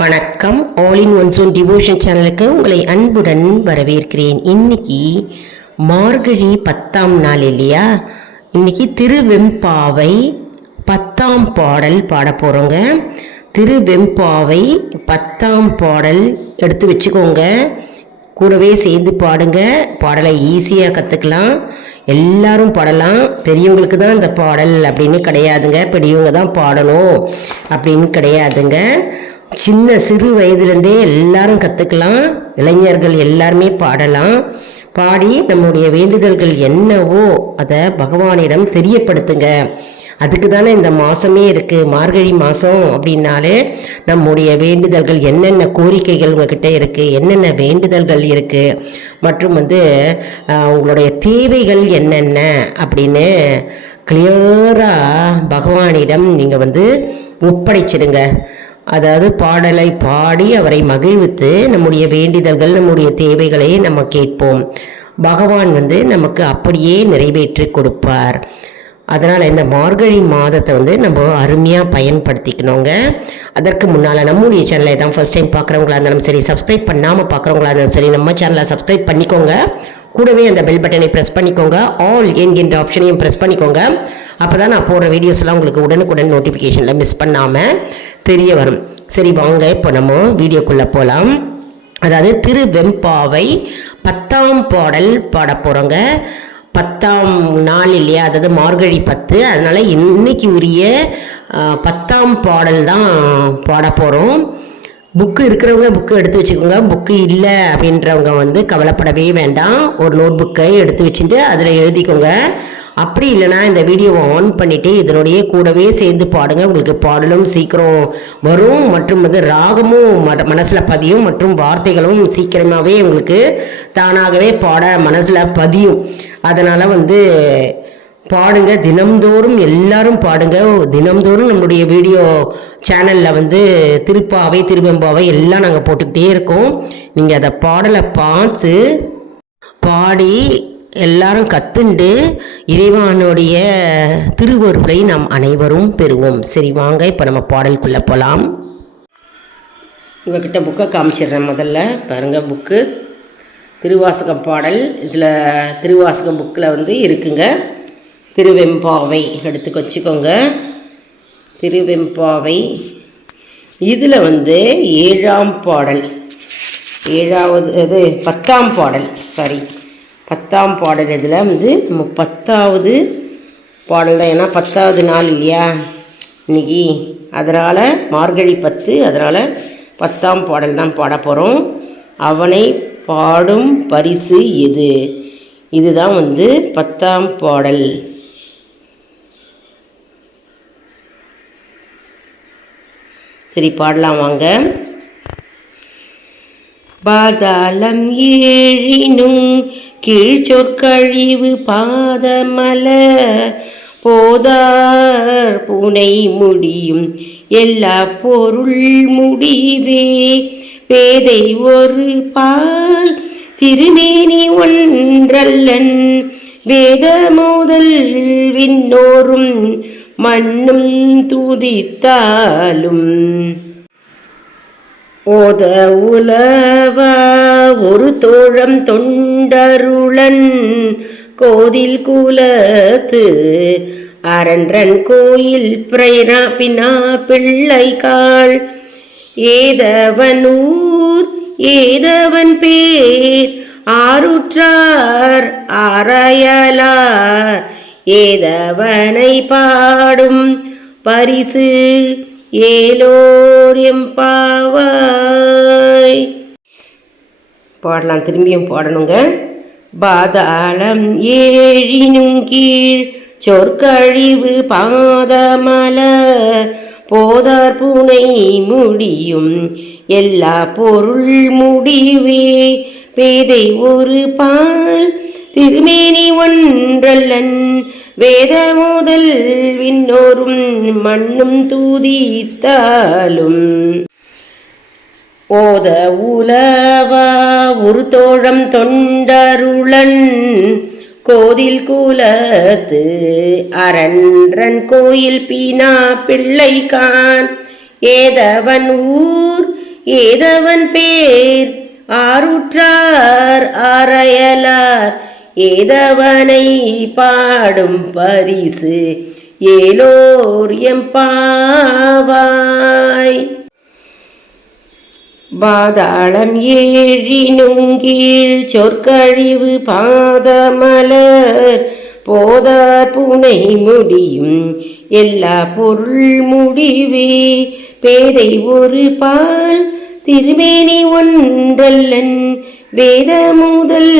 வணக்கம். All in one zone devotion சேனலுக்கு உங்களை அன்புடன் வரவேற்கிறேன். இன்னைக்கு மார்கழி 10ஆம் நாள் இல்லையா? இன்னைக்கு திருவெம்பாவை 10ஆம் பாடல் பாட போகிறோங்க. திருவெம்பாவை 10ஆம் பாடல் எடுத்து வச்சுக்கோங்க, கூடவே சேர்ந்து பாடுங்க. பாடலை ஈஸியாக கற்றுக்கலாம், எல்லாரும் பாடலாம். பெரியவங்களுக்கு தான் இந்த பாடல் அப்படின்னு கிடையாதுங்க, பெரியவங்க தான் பாடணும் அப்படின்னு கிடையாதுங்க. சின்ன சிறு வயதுலேருந்தே எல்லாரும் கற்றுக்கலாம், இளைஞர்கள் எல்லாருமே பாடலாம். பாடி நம்முடைய வேண்டுதல்கள் என்னவோ அதை பகவானிடம் தெரியப்படுத்துங்க. அதுக்கு தானே இந்த மாதமே இருக்குது. மார்கழி மாதம் அப்படின்னாலே நம்முடைய வேண்டுதல்கள், என்னென்ன கோரிக்கைகள் உங்ககிட்ட இருக்குது, என்னென்ன வேண்டுதல்கள் இருக்குது, மற்றும் உங்களுடைய தேவைகள் என்னென்ன அப்படின்னு கிளியராக பகவானிடம் நீங்கள் ஒப்படைச்சிடுங்க. அதாவது பாடலை பாடி அவரை மகிழ்வித்து நம்முடைய வேண்டுதல்கள், நம்முடைய தேவைகளை நம்ம கேட்போம். பகவான் நமக்கு அப்படியே நிறைவேற்றி கொடுப்பார். அதனால் இந்த மார்கழி மாதத்தை நம்ம அருமையாக பயன்படுத்திக்கணுங்க. அதற்கு முன்னால் நம்முடைய சேனலை தான் ஃபர்ஸ்ட் டைம் பார்க்குறவங்களா இருந்தாலும் சரி, சப்ஸ்கிரைப் பண்ணாமல் பார்க்குறவங்களா இருந்தாலும் சரி, நம்ம சேனலை சப்ஸ்கிரைப் பண்ணிக்கோங்க. கூடவே அந்த பெல் பட்டனை ப்ரெஸ் பண்ணிக்கோங்க, ஆல் என்கின்ற ஆப்ஷனையும் ப்ரெஸ் பண்ணிக்கோங்க. அப்போ தான் நான் போடுற வீடியோஸ்லாம் உங்களுக்கு உடனுக்குடன் நோட்டிஃபிகேஷனில் மிஸ் பண்ணாமல் தெரிய வரும். சரி, வாங்க இப்போ நம்ம வீடியோக்குள்ளே போகலாம். அதாவது திருவெம்பாவை 10ஆம் பாடல் பாட போகிறோங்க. 10ஆம் நாள் இல்லையா, அதாவது மார்கழி 10. அதனால் இன்னைக்கு உரிய 10ஆம் பாடல் தான் பாட போகிறோம். புக்கு இருக்கிறவங்க புக்கு எடுத்து வச்சுக்கோங்க. புக்கு இல்லை அப்படின்றவங்க கவலைப்படவே வேண்டாம். ஒரு நோட் புக்கை எடுத்து வச்சுட்டு அதில் எழுதிக்கோங்க. அப்படி இல்லைனா இந்த வீடியோவை ஆன் பண்ணிவிட்டு இதனுடைய கூடவே சேர்ந்து பாடுங்க. உங்களுக்கு பாடலும் சீக்கிரம் வரும், மற்றும் ராகமும் மனசில் பதியும், மற்றும் வார்த்தைகளும் சீக்கிரமாகவே உங்களுக்கு தானாகவே பாட மனசில் பதியும். அதனால் பாடுங்க. தினம்தோறும் எல்லாரும் பாடுங்க. தினம்தோறும் நம்மளுடைய வீடியோ சேனலில் திருப்பாவை திருவெம்பாவை எல்லாம் நாங்கள் போட்டுக்கிட்டே இருக்கோம். நீங்கள் அதை பாடலை பார்த்து பாடி எல்லாரும் கற்றுண்டு இறைவனுடைய திருவருளை நாம் அனைவரும் பெறுவோம். சரி, வாங்க இப்போ நம்ம பாடலுக்குள்ளே போகலாம். உங்ககிட்ட புக்கை காமிச்சிடுறேன். முதல்ல பாருங்கள், புக்கு திருவாசகம் பாடல். இதில் திருவாசகம் புக்கில் இருக்குங்க. திருவெம்பாவை எடுத்து வச்சுக்கோங்க. திருவெம்பாவை இதில் 7ஆம் பாடல், 10ஆம் பாடல், 10ஆம் பாடல். இதில் நம்ம 10ஆவது பாடல் தான். ஏன்னா 10ஆவது நாள் இல்லையா இன்னைக்கு, அதனால் மார்கழி 10, அதனால் 10ஆம் பாடல் தான் பாட போகிறோம். அவனை பாடும் பரிசு எது? இதுதான் 10ஆம் பாடல். சரி, பாடலாம் வாங்க. பாதாளம் ஏழினும் கீழ் சொற்கழிவு பாதமல போதார் பூனை முடியும் எல்லா பொருள் முடிவே பேதை ஒரு பால் திருமேனி ஒன்றல்லன் வேத முதல் விண்ணோரும் மண்ணும் துதித்தாலும் ஓத உலவ ஒரு தோழம் தொண்டருளன் கோதில் குலத்து அரன்றன் கோயில் பின்னா பிள்ளைகாள் ஏதவனூர் ஏதவன் பேர் ஆருற்றார் ஆராயலார் ஏதவனை பாடும் பரிசு ஏலோர் எம்பாவாய். பாடலாம், திரும்பியும் பாடணுங்க. பாதாளம் ஏழினும் கீழ் சொற்கழிவு பாதமல போதார் பூனை முடியும் எல்லா பொருள் முடிவே பேதை ஒரு பால் திருமேனி ஒன்றல்லன் வேத முதல் விண்ணோரும் மண்ணும் தூதித்தாலும் ஓத உலவா ஒரு தோழம் தொண்டருளன் கோதில் குலத்து அரன்றன் கோயில் பின்னா பிள்ளைகான் ஏதவன் ஊர் ஏதவன் பேர் ஆருற்றார் ஆரையலார் ஏதவனை பாடும் பரிசு ஏலோர் எம்பாவாய். பாதாளம் ஏழினும் கீழ் சொற்கழிவு பாதமலர் போதார் புனை முடியும் எல்லா பொருள் முடிவே பேதை ஒரு பால் திருமேனி ஒன்றல்லன் வேத முதல்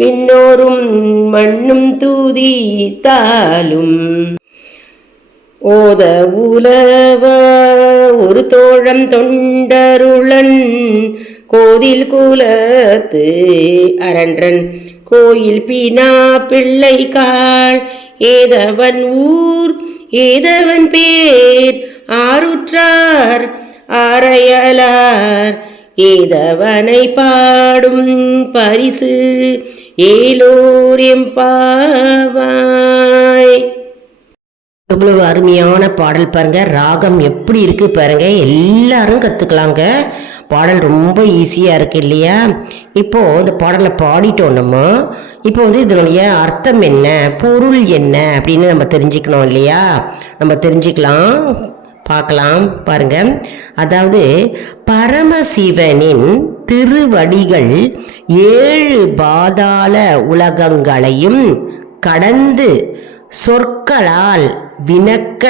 விண்ணோரும் மண்ணும் தூதித்தாலும் ஓத உலவ ஒரு தோழம் தொண்டருளன் கோதில் குலத்து அரன்றன் கோயில் பினா பிள்ளை காள் ஏதவன் ஊர் ஏதவன் பேர் ஆருற்றார் ஆரையலார் ஏதவனை பாடும் பரிசு ஏலோர் எம்பாவாய். எவ்வளவு அருமையான பாடல் பாருங்க. ராகம் எப்படி இருக்கு பாருங்க. எல்லாரும் கத்துக்கலாங்க. பாடல் ரொம்ப ஈஸியா இருக்கு இல்லையா? இப்போ இந்த பாடலை பாடிட்டோம் நம்ம. இப்போ இதனுடைய அர்த்தம் என்ன, பொருள் என்ன அப்படின்னு நம்ம தெரிஞ்சுக்கணும் இல்லையா? நம்ம தெரிஞ்சுக்கலாம், பார்க்கலாம் பாருங்க. அதாவது பரமசிவனின் திருவடிகள் 7 பாதாள உலகங்களையும் கடந்து சொற்களால் விளக்க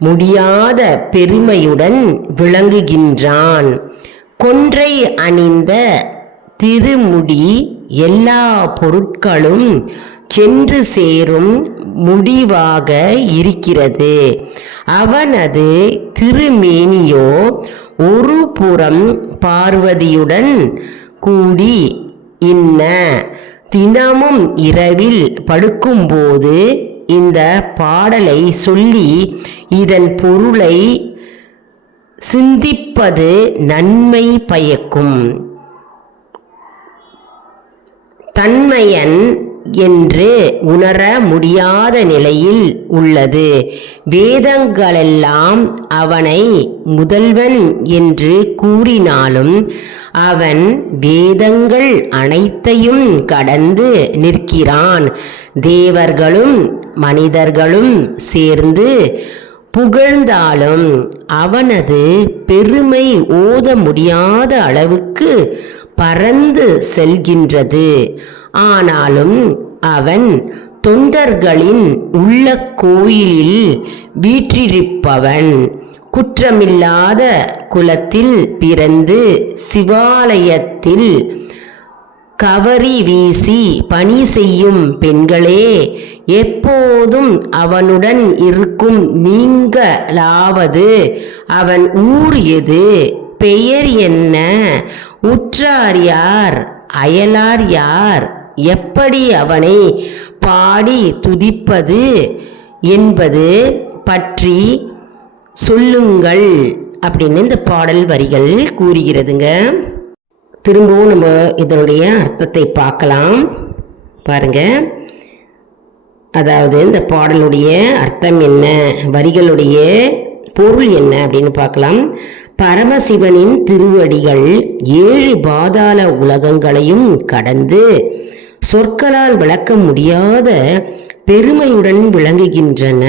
முடியாத பெருமையுடன் விளங்குகின்றான். கொன்றை அணிந்த திருமுடி எல்லா பொருட்களும் சென்று சேரும் முடிவாக இருக்கிறது. அவனது திருமேனியோ ஒரு புறம் பார்வதியுடன் கூடி இன்ன தினமும் இரவில் படுக்கும்போது இந்த பாடலை சொல்லி இதன் பொருளை சிந்திப்பது நன்மை பயக்கும். தன்மையன் என்று உணர முடியாத நிலையில் உள்ளது. வேதங்களெல்லாம் அவனை முதல்வன் என்று கூறினாலும் அவன் வேதங்கள் அனைத்தையும் கடந்து நிற்கிறான். தேவர்களும் மனிதர்களும் சேர்ந்து புகழ்ந்தாலும் அவனது பெருமை ஓத முடியாத அளவுக்கு பறந்து செல்கின்றது. ஆனாலும் அவன் தொண்டர்களின் உள்ள கோயிலில் வீற்றிருப்பவன். குற்றமில்லாத குலத்தில் பிறந்து சிவாலயத்தில் கவரி வீசி பணி செய்யும் பெண்களே, எப்போதும் அவனுடன் இருக்கும் நீங்களாவது அவன் ஊர் எது, பெயர் என்ன, உற்றார் யார், அயலார் யார், எப்படி அவனை பாடி துதிப்பது என்பது பற்றி சொல்லுங்கள் அப்படின்னு இந்த பாடல் வரிகள் கூறுகிறதுங்க. திரும்பவும் நம்ம இதனுடைய அர்த்தத்தை பார்க்கலாம் பாருங்க. அதாவது இந்த பாடலுடைய அர்த்தம் என்ன, வரிகளுடைய பொருள் என்ன அப்படின்னு பார்க்கலாம். பரமசிவனின் திருவடிகள் 7 பாதாள உலகங்களையும் கடந்து சொற்களால் விளக்க முடியாத பெருமையுடன் விளங்குகின்றன.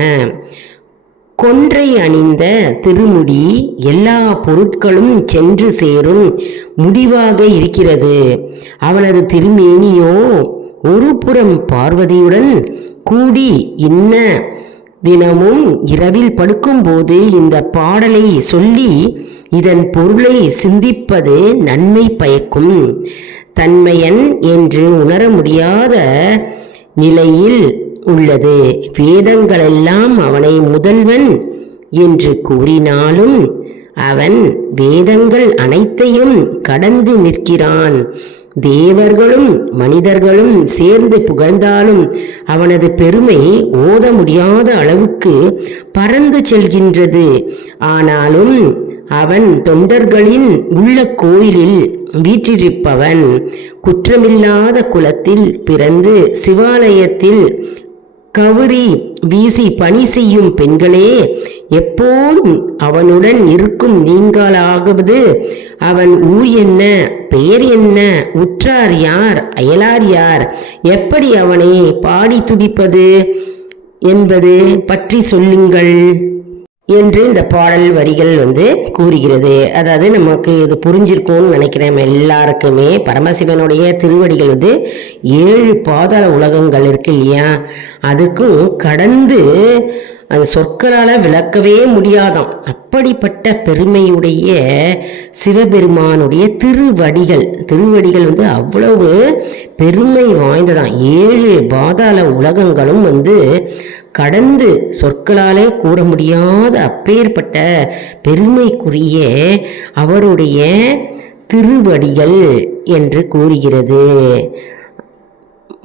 கொன்றை அணிந்த திருமுடி எல்லா பொருட்களும் சென்று சேரும் முடிவாக இருக்கிறது. அவனது திருமேனியோ ஒரு புறம் பார்வதியுடன் கூடி இன்ன தினமும் இரவில் படுக்கும்போது இந்த பாடலை சொல்லி இதன் பொருளை சிந்திப்பது நன்மை பயக்கும். தன்மையன் என்று உணர முடியாத நிலையில் உள்ளது. வேதங்களெல்லாம் அவனை முதல்வன் என்று கூறினாலும் அவன் வேதங்கள் அனைத்தையும் கடந்து நிற்கிறான். தேவர்களும் மனிதர்களும் சேர்ந்து புகழ்ந்தாலும் அவனது பெருமை ஓத முடியாத அளவுக்கு பறந்து செல்கின்றது. ஆனாலும் அவன் தொண்டர்களின் உள்ள கோயிலில் வீற்றிருப்பவன். குற்றமில்லாத குலத்தில் பிறந்து சிவாலயத்தில் கவரி வீசி பணி செய்யும் பெண்களே, எப்போதும் அவனுடன் இருக்கும் நீங்களாவது அவன் ஊர் என்ன, பெயர் என்ன, உற்றார் யார், அயலார் யார், எப்படி அவனை பாடி துதிப்பது என்பது பற்றி சொல்லுங்கள் என்று இந்த பாடல் வரிகள் கூறுகிறது. அதாவது நமக்கு இது புரிஞ்சிருக்கும்னு நினைக்கிறேன். எல்லாருக்குமே பரமசிவனுடைய திருவடிகள் 7 பாதாள உலகங்கள் இருக்கு இல்லையா, அதுக்கும் கடந்து அது சொற்களால் விளக்கவே முடியாதாம். அப்படிப்பட்ட பெருமையுடைய சிவபெருமானுடைய திருவடிகள் அவ்வளவு பெருமை வாய்ந்ததான். 7 பாதாள உலகங்களும் கடந்து சொற்களாலே கூற முடியாத அப்பேற்பட்ட பெருமைக்குரிய அவருடைய திருவடிகள் என்று கூறுகிறது.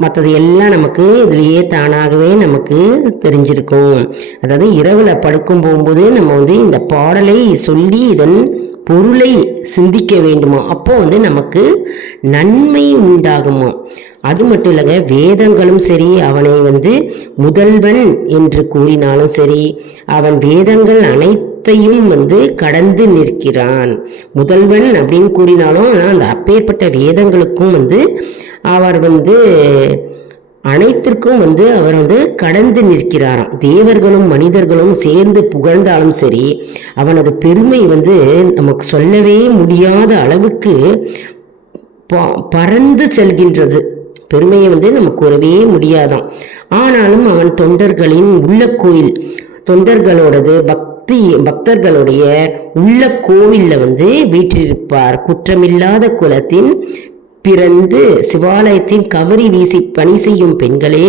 மற்றது எல்லாம் நமக்கு இதுலேயே தானாகவே நமக்கு தெரிஞ்சிருக்கும். அதாவது இரவில் படுக்கும் போகும்போது நம்ம இந்த பாடலை சொல்லி இதன் பொருளை சிந்திக்க வேண்டுமோ, அப்போ நமக்கு நன்மை உண்டாகுமோ. அது மட்டும் இல்லைங்க, வேதங்களும் சரி அவனை முதல்வன் என்று கூறினாலும் சரி, அவன் வேதங்கள் அனைத்தையும் கடந்து நிற்கிறான். முதல்வன் அப்படின்னு கூறினாலும் அந்த அப்பேற்பட்ட வேதங்களுக்கும் அவர் அனைத்திற்கும் அவர் கடந்து நிற்கிறாராம். தேவர்களும் மனிதர்களும் சேர்ந்து புகழ்ந்தாலும் சரி, அவனது பெருமை நமக்கு சொல்லவே முடியாத அளவுக்கு பறந்து செல்கின்றது. பெருமையை நமக்கு கூறவே முடியாதாம். ஆனாலும் அவன் தொண்டர்களின் உள்ள கோயில், தொண்டர்களோடது பக்தர்களுடைய உள்ள கோவில்ல வீற்றிருப்பார். குற்றமில்லாத குலத்தின் பிறந்து சிவாலயத்தின் கவரி வீசி பணி செய்யும் பெண்களே,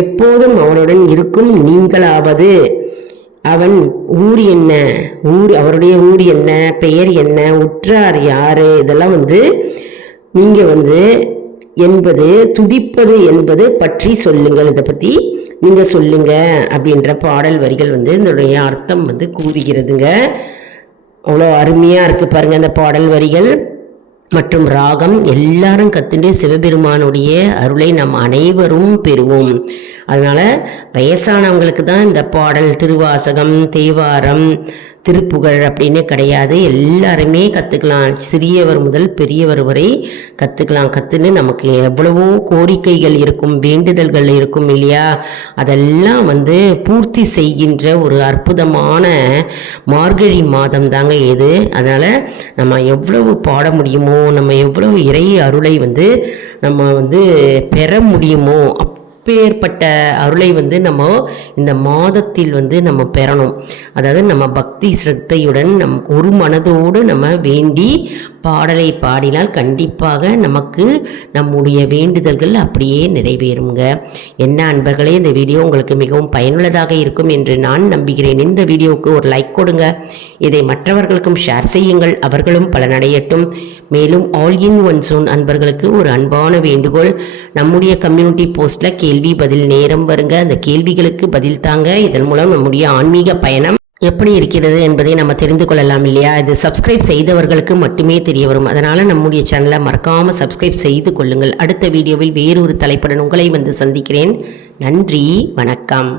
எப்போதும் அவனுடன் இருக்கும் நீங்களாவது அவன் ஊர் என்ன, அவருடைய ஊர் என்ன, பெயர் என்ன, உற்றார் யாரு, இதெல்லாம் நீங்க என்பது துதிப்பது என்பது பற்றி சொல்லுங்கள், இதை பற்றி நீங்க சொல்லுங்க அப்படின்ற பாடல் வரிகள் இதனுடைய அர்த்தம் கூறுகிறதுங்க. அவ்வளோ அருமையா இருக்கு பாருங்க அந்த பாடல் வரிகள் மற்றும் ராகம். எல்லாரும் கத்துட்டு சிவபெருமானுடைய அருளை நாம் அனைவரும் பெறுவோம். அதனால வயசானவங்களுக்கு தான் இந்த பாடல், திருவாசகம், தேவாரம், திருப்புகழ் அப்படின்னு கிடையாது. எல்லாருமே கற்றுக்கலாம். சிறியவர் முதல் பெரியவர் வரை கற்றுக்கலாம். கற்றுன்னு நமக்கு எவ்வளவோ கோரிக்கைகள் இருக்கும், வேண்டுதல்கள் இருக்கும் இல்லையா, அதெல்லாம் பூர்த்தி செய்கின்ற ஒரு அற்புதமான மார்கழி மாதம் தாங்க இது. அதனால் நம்ம எவ்வளவு பாட முடியுமோ, நம்ம எவ்வளவு இறை அருளை நம்ம பெற முடியுமோ அப்பேற்பட்ட அருளை நம்ம இந்த மாதத்தில் நம்ம பெறணும். அதாவது நம்ம பக்தி சிரத்தையுடன் ஒரு மனதோடு நம்ம வேண்டி பாடலை பாடினால் கண்டிப்பாக நமக்கு நம்முடைய வேண்டுதல்கள் அப்படியே நிறைவேறுங்க. என்ன அன்பர்களே, இந்த வீடியோ உங்களுக்கு மிகவும் பயனுள்ளதாக இருக்கும் என்று நான் நம்புகிறேன். இந்த வீடியோவுக்கு ஒரு லைக் கொடுங்க, இதை மற்றவர்களுக்கும் ஷேர் செய்யுங்கள், அவர்களும் பலனடையட்டும். மேலும் ஆல் இன் ஒன் சோன் அன்பர்களுக்கு ஒரு அன்பான வேண்டுகோள், நம்முடைய கம்யூனிட்டி போஸ்ட்டில் கேள்வி பதில் நேரம் வருங்க. அந்த கேள்விகளுக்கு பதில் தாங்க. இதன் மூலம் நம்முடைய ஆன்மீக பயணம் எப்படி இருக்கிறது என்பதை நம்ம தெரிந்து கொள்ளலாம் இல்லையா. இது சப்ஸ்கிரைப் செய்தவர்களுக்கு மட்டுமே தெரிய வரும். அதனால் நம்முடைய சேனலை மறக்காமல் சப்ஸ்கிரைப் செய்து கொள்ளுங்கள். அடுத்த வீடியோவில் வேறொரு தலைப்புடன் உங்களை சந்திக்கிறேன். நன்றி, வணக்கம்.